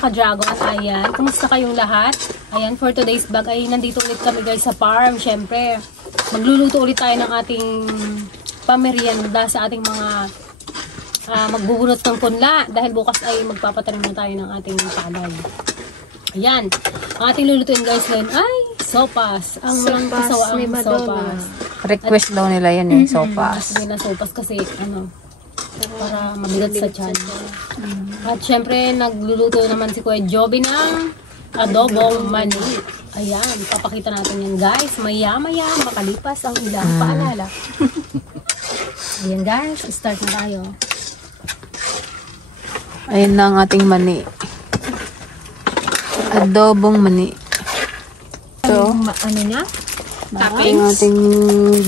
mga ka-dragon, ayan. Kumusta kayong lahat? Ayan, for today's vlog ay nandito ulit kami guys sa farm. Siyempre, magluluto ulit tayo ng ating pamerienda sa ating mga magbubunot ng punla. Dahil bukas ay magpapatanim na tayo ng ating palay. Ayan, ang ating lulutuin guys ngayon ay sopas. Ang walang kasawa ang sopas. Request daw nila yan eh, sopas. Sabi na sopas kasi para mabigat sa tiyan. At syempre, nagluluto naman si Kuya Joby ng adobong mani. Ayan, papakita natin yan guys. Maya-maya, makalipas ang ilang paalala. Ayan guys, start na tayo. Ayan na ang ating mani. Adobong mani. So, Ano niya? ang ating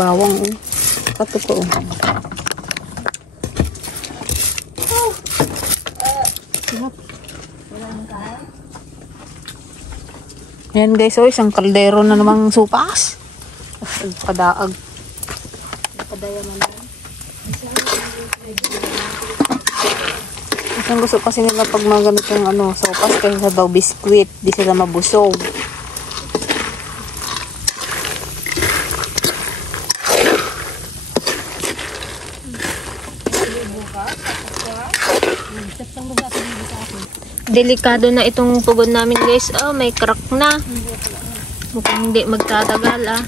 bawang. Katuko. Ayan guys, oh, isang kaldero na namang supas. Kadaag. Isang gusto kasi nila pag mga ganitong sopas kaysa daw biskwit, di sila mabusog. Delikado na itong pugon namin guys. Oh, may crack na. Mukhang hindi magtatagal ah.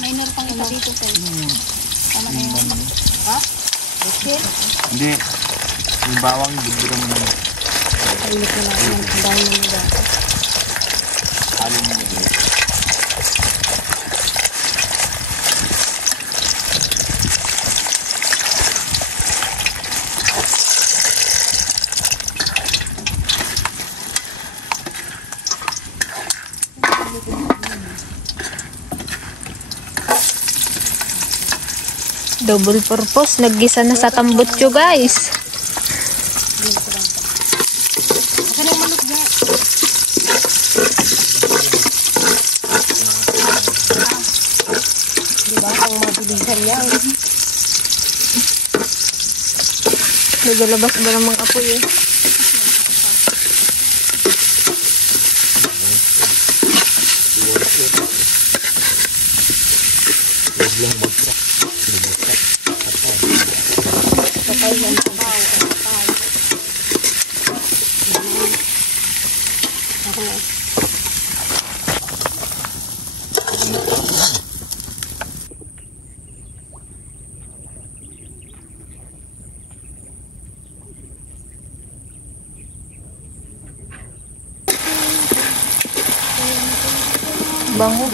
Minor pang ito dito sa tama na yun. Ha? Hindi. Yung bawang, bibira mo naman. Kainit na natin ang dahil na nila. Alin mo nila. Double purpose. Naggisa na sa tambutso guys. Diba? Ang mabilisan yan. Nagalabas ba namang apoy eh. Bango.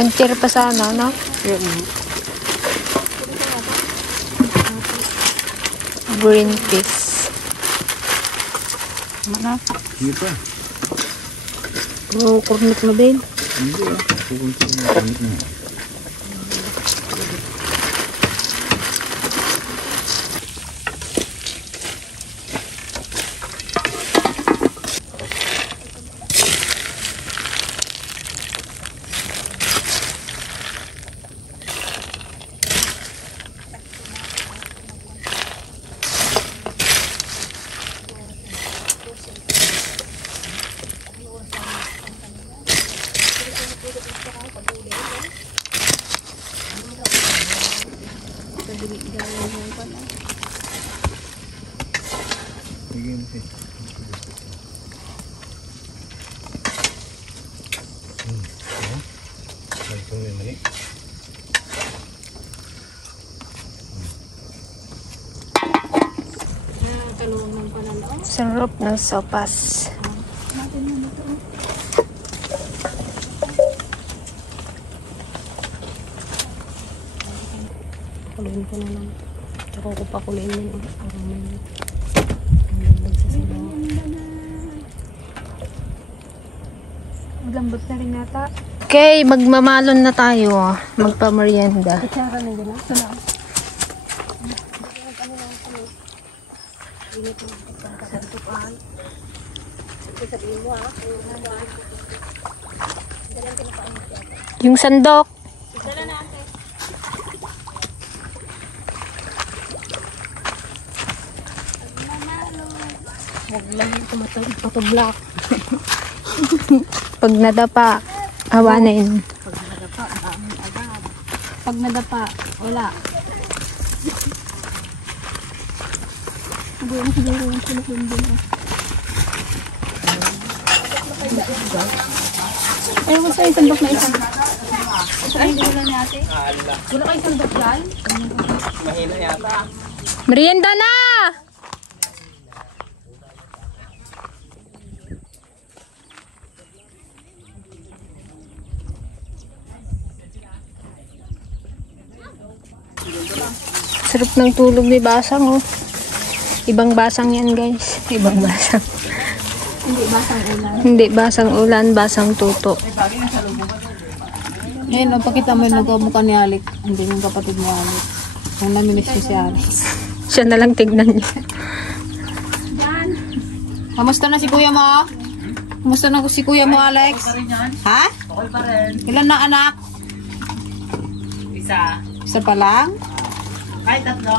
Ang pa sana, no? Green peas. Mana? Hindi pa. Kurnit na din. Hindi ah. Pupunta na kami na. Sige mo siya. Itong memory. Sarap ng sopas. Pakuloyin ko na lang. Tsaka ko pakuloyin yun. Parang may magdagdag sa sinaw. Lambot na rin yata. Okay, magmamalon na tayo. Magpa-merienda. Kutsara na dyan. Ito lang. Yung sandok. Huwag lang ito patublock. Pag nadapa, awanin. Pag nadapa, wala. Ay, wala sa isang dok na isa. Wala kayo isang dok dyan? Merienda na! Sarap ng tulog ni Basang, oh. Ibang basang yan, guys. Ibang basang. Hindi, basang ulan. Hindi basang ulan, basang tuto. Ngayon, napakita mo yung nagkamukha ni Alec. Hindi yung kapatid ni Alec. Kung namimiss ko si Alec. Siya na lang tignan niya. Kamusta na si kuya mo? Kamusta na si kuya mo, Alex? Ha? Okay pa rin. Ilan na anak? Isa. Isa pa lang? Kahit tatlo.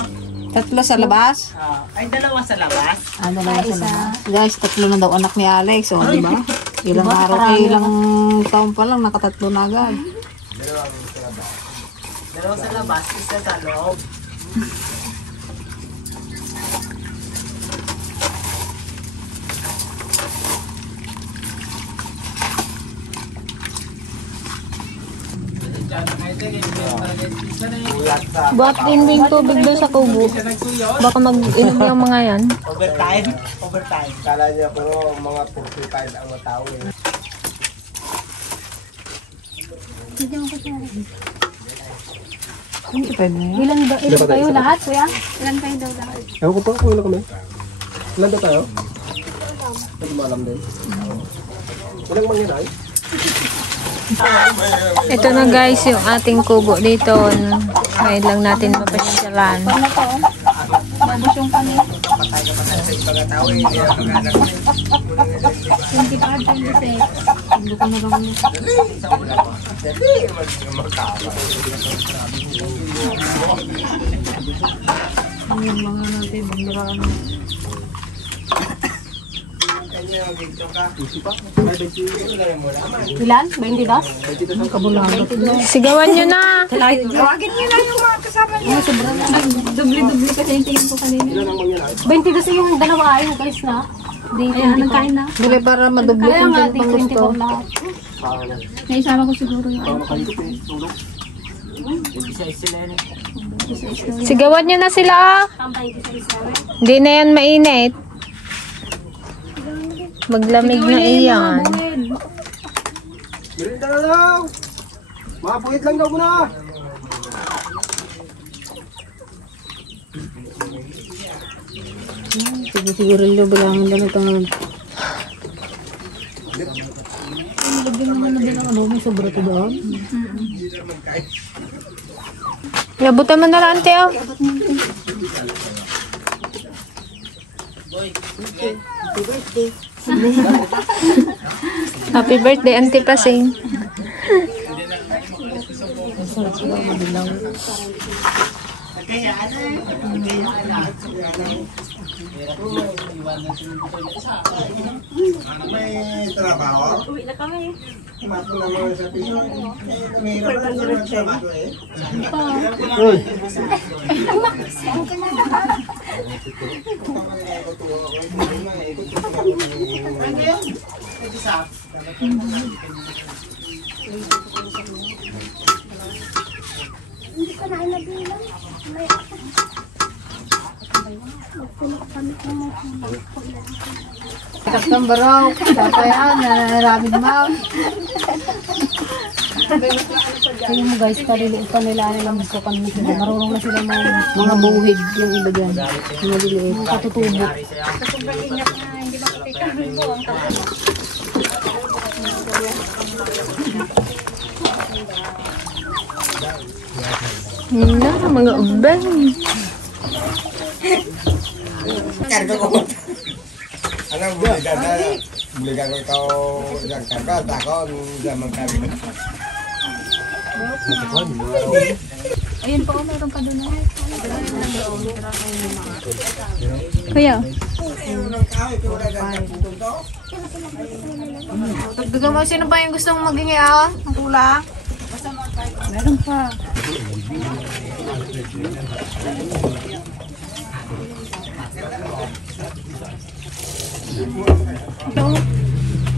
Tatlo sa labas? Ay, dalawa sa labas. Dalawa sa labas. Guys, tatlo na daw anak ni Alex. O, diba? Ilang araw, ilang taon pa lang, nakatatlo na agad. Dalawa sa labas, isa sa loob. Buhat din din tubig doon sa kubo. Baka mag-inom yung mga yan. Overtime. Overtime. Kala niya pero mga 45 ang matao eh. Hindi pwede. Ilan kayo lahat, kuya? Ilan kayo daw lahat? Ewan ko pa kung ilan kami. Ilan ba tayo? Hindi mo alam din. Walang mangyari. Ito na guys, yung ating kubo dito. Ngayon lang natin mapasyalan. Ilan? 22? Sigawan nyo na! Dubli-dubli kasi yung tingin ko kanina. 20 kasi yung dalawa ay kalis na. Ayan, nagkain na. Dili para madubli Kaya yung nga, pang gusto. 24 lahat. Naisama ko siguro yung ano. Sigawan nyo na sila! Kampay isa-isa. Hindi na yan mainit. Maglamig na iyan. Mirinda na daw! Mga puwit lang daw muna! Siguro yung bilangan lang ito ngayon. Lagyan naman na din ang ano, may sobra ito doon. Yabutan mo na lang, Teo. Happy birthday, Auntie Pasing. Kaya ano eh. Kaya anak. May trabaho? Uwi na kami. Mato naman sa piso. Mahirap na sa magtrabaho eh. Takang baraw, kaya naramid mo. Tingnan mo guys, kaliliit pa nila nilang gusto pa naman sila. Marunong na sila Mga buhig yung iba dyan. Maliliit. katutubo. Na, mga uban. Karga ko. Ano, buli ka ko ikaw isang karga, takon, zaman karga. Ayun pa, meron pa doon. Kuya, Tagdagan mo, sino ba yung gustong maging ang kulang? Meron pa.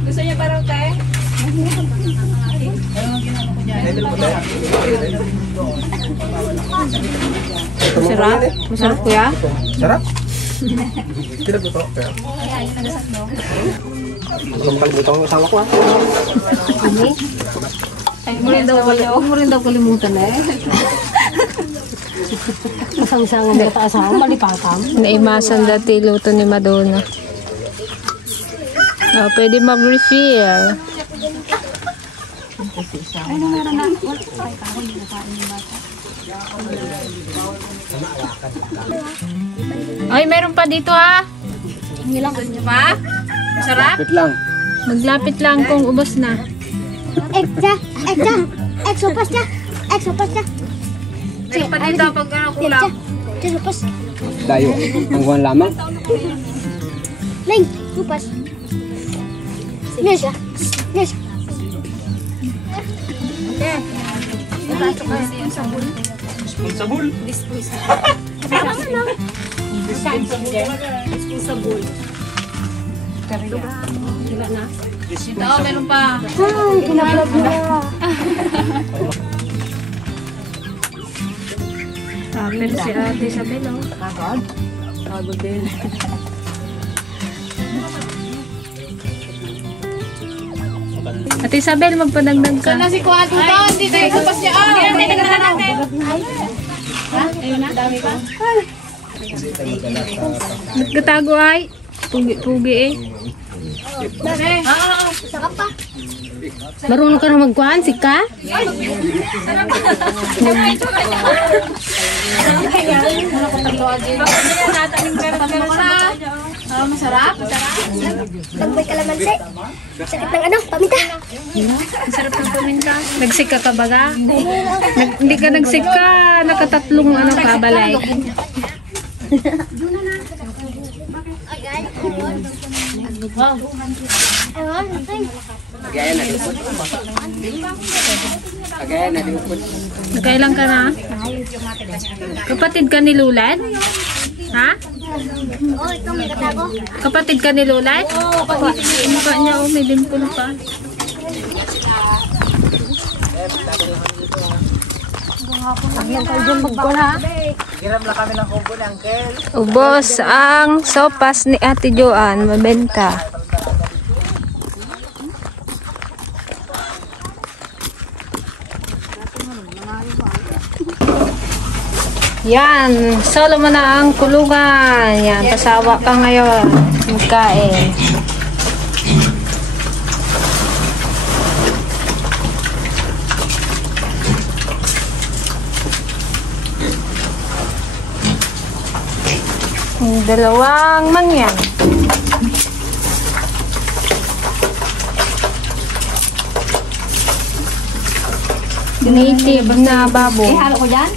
Gusto niya pa raw tayo? Masarap? Masarap kuya? Sarap? Tidak betul. Tumpang butong asawa ko ah. Huwag mo rin daw kalimutan eh. Masang-sangan mo ta asawa, malipatam. naimasan dati luto ni Madonna. Oh, pwede mag-refill. Ay, meron pa dito ha. Pa? Masarap? Wait lang. Maglapit lang kung ubos na. Meron pa dito pag kulang. Dayo. Ang buwan lamang. Leng, lupas. Nes. Oo, meron pa. Ay, kinabalag na. Rapper si Ate Isabel, oh. Pagod din. Ate Isabel, magpadagdag ka. Si Kuya Tuto, hindi tayo kapas niya. Nagkatago ay. Pugi-pugi eh. Marunong ka na magkuhan, sika? Masarap? Tambay kalamansi. Sakit ng ano, paminta. Ang sarap ng paminta. Nagsika ka ba ga? Hindi ka nagsika. Nakatatlong ano ka, balay. Nakailang ka na? Kapatid ka ni Lulad? Ha? Oh, ito may katago. Kapatid ka ni Lulad? Oo, kapatid. Mukha niya, oh, may dimple pa. Hiram lang kami ng kubo ni Uncle. Ubos ang sopas ni Ate Joan, mabenta. Yan, solo mo na ang kulungan. Yan, pasawa ka ngayon. Magkain. Dalawang mangyan. Native na babo. Halo ko dyan?